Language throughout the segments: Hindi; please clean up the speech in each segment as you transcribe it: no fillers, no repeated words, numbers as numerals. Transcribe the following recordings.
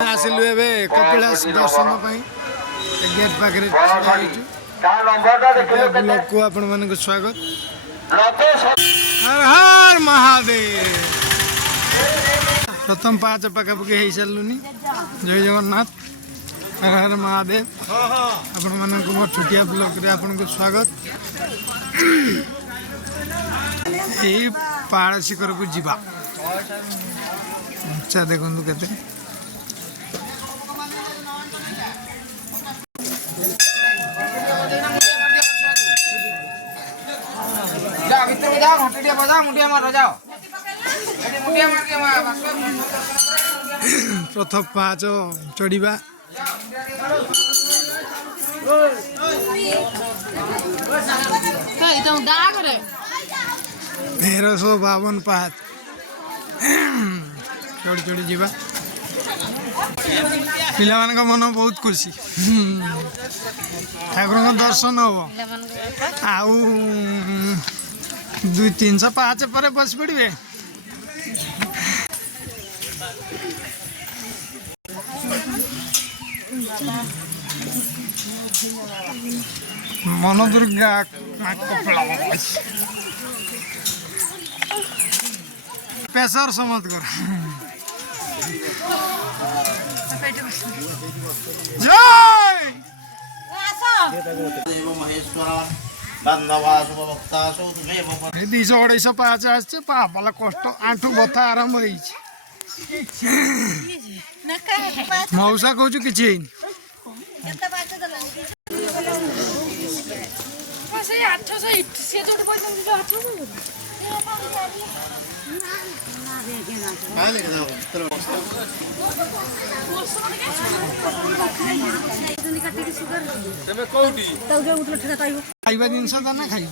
आसिलु एबे कपिलास दर्शन पई गेट पाखरे ब्लॉग को आपण मन को स्वागत। हर हर महादेव। प्रथम पाँच पाखापाखि हो सारूनी। जय जगन्नाथ। हर हर महादेव। आपण मन को मोर छुटिया ब्लॉग रे आपण को स्वागत। यही पहाड़ शिखर को जीवा अच्छा देखु केते प्रथम पाँच चढ़ा 1352 पाँच चढ़ी चढ़ी जावा पिला मन बहुत खुशी ठाकुर दर्शन हम आउ 200-300 पाँच पर बस पड़े मन दुर्गा पेशर समझ कर जय 200-250 पाँच आसे पापाला कष्ट आंठू बथा आरंभ हो मौसा कहूँ कि खाइबा जिनस ना खाई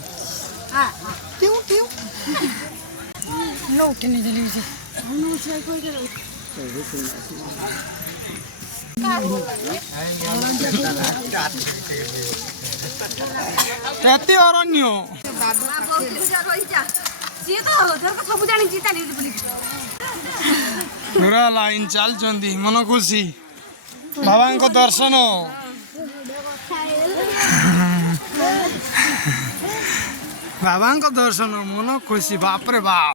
अरण्य पूरा लाइन चलती मन खुशी बाबा को दर्शन बाबा को दर्शन मन खुशी बाप रे बाप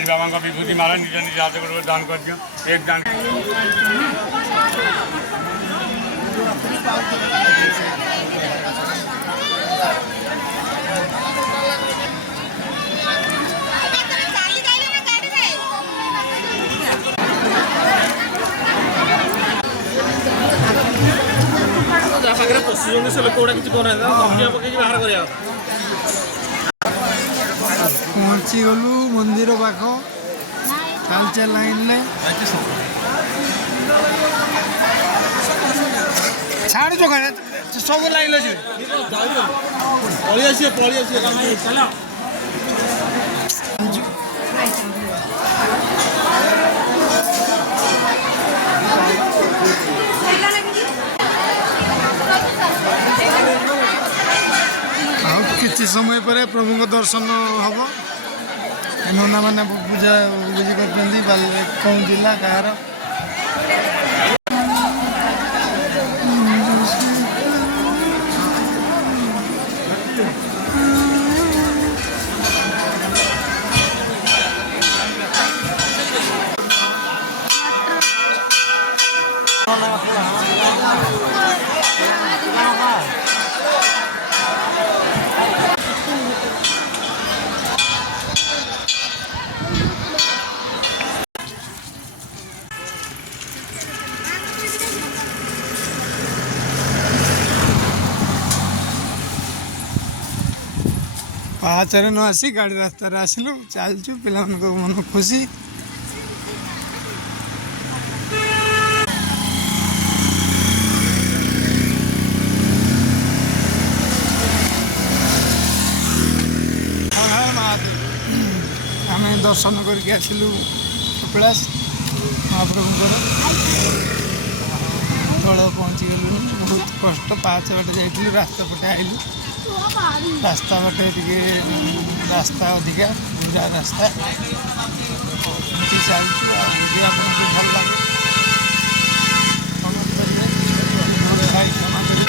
बाबा का विभूति माला निज निज हाथ दान कर दियो एक दान पहुँची गलु मंदिर पाख चल चल लाइन ले छाड़ जो सब लाइन अच्छे किसी समय पर प्रभु को दर्शन हम नना मैंने पूजा बुझी कर कौन जिला कहार पाचरे न आसी गाड़ी रास्ता आसलु चलचु पिला मन खुशी आम दर्शन करके आसलु कपिलास महाप्रभुଙ୍କର ତ तल पहुँची गलु बहुत कष्ट पाँच बाटे जाइलु रास्ता पटे आइलु रास्ता बाटे टे रास्ता अधिका पूरा रास्ता एमती चलचु आगे आपको भल लगे कमेंट करेंगे क्षमा करें।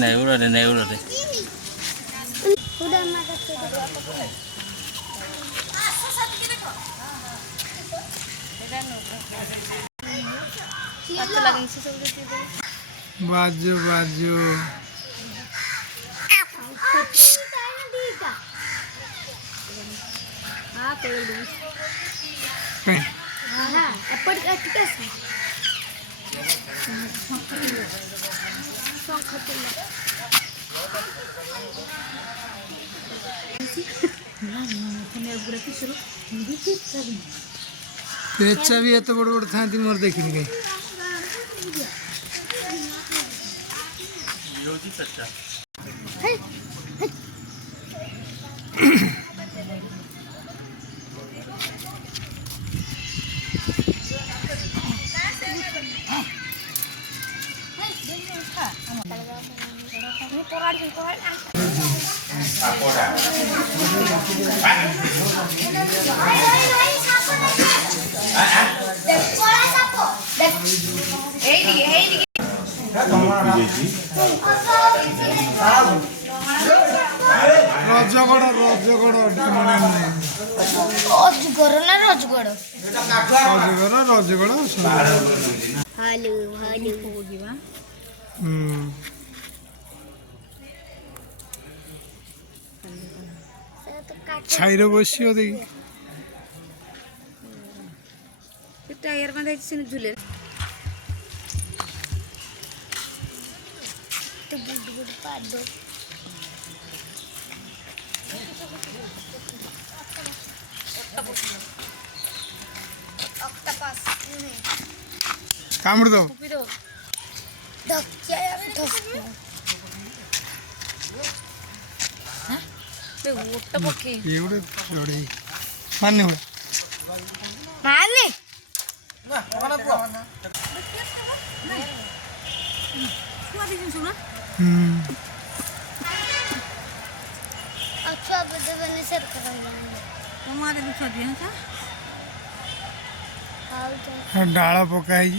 नेउलटे बाजो बाजो पेचा भी एत बड़ बड़ था मोर देखनी कहीं रजगड़ रजगड़ अजगर ना रजगड़ रजगड़ रजगड़ हालो हालो होगिवा छाइर बसियो देखी टायर बांधा झुले तो बुड बुड पाडो ऑक्टोपस कामड़ दो धक्या ओट्ट पक्षी एवढे जोडे मान्य होय माने अच्छा बदे बने सर करांगे डाळ पकाई